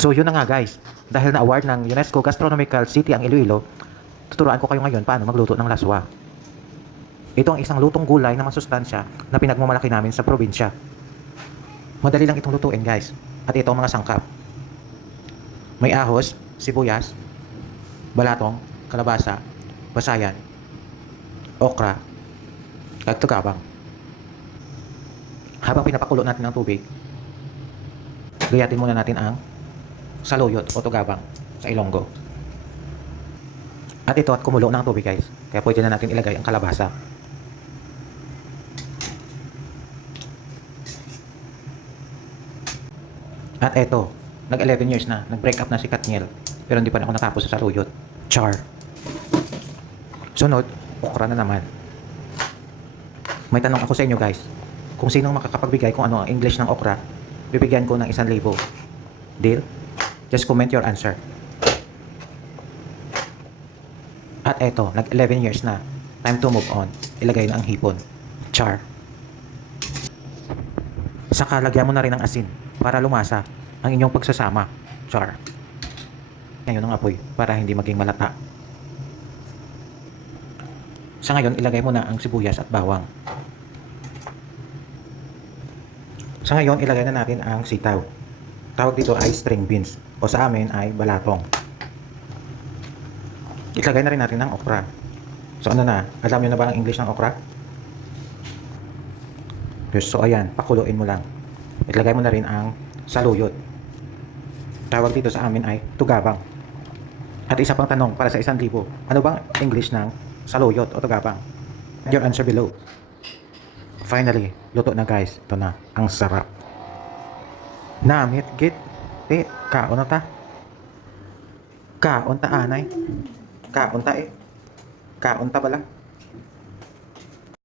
So yun na nga guys, dahil na-award ng UNESCO Gastronomical City ang Iloilo, tuturuan ko kayo ngayon paano magluto ng laswa. Ito ang isang lutong gulay na masustansya na pinagmamalaki namin sa probinsya. Madali lang itong lutuin guys. At ito ang mga sangkap. May ahos, sibuyas, balatong, kalabasa, basayan, okra, at tugabang. Habang pinapakulo natin ang tubig, gayatin muna natin ang saluyot o tugabang sa Ilonggo. At ito at kumulo na ang tubig guys. Kaya pwede na natin ilagay ang kalabasa. At eto, nag 11 years na, nag-break up na si Katniel. Pero hindi pa rin ako natapos sa saluyot. Char. Sunod, okra na naman. May tanong ako sa inyo guys. Kung sinong makakapagbigay kung ano ang English ng okra, bibigyan ko ng 1,000. Deal? Just comment your answer. At eto, nag 11 years na. Time to move on. Ilagay na ang hipon. Char. Saka lagyan mo na rin ng asin para lumasa ang inyong pagsasama. Char. Ngayon ang apoy para hindi maging malata. Sa ngayon, ilagay mo na ang sibuyas at bawang. Sa ngayon, ilagay na natin ang sitaw. Tawag dito ay string beans o sa amin ay balatong. Ilagay na rin natin ang okra. So ano na, alam nyo na ba ang English ng okra? Yes, so ayan, pakuluin mo lang. Ilagay mo na rin ang saluyot. Tawag dito sa amin ay tugabang. At isa pang tanong para sa 1,000. Ano bang English ng saluyot o tugabang? Your answer below. Finally, luto na guys. Ito na, ang sarap. Namit git. Kaon na ta. Kaon ta anay. Kaon ta eh. Kaon ta bala.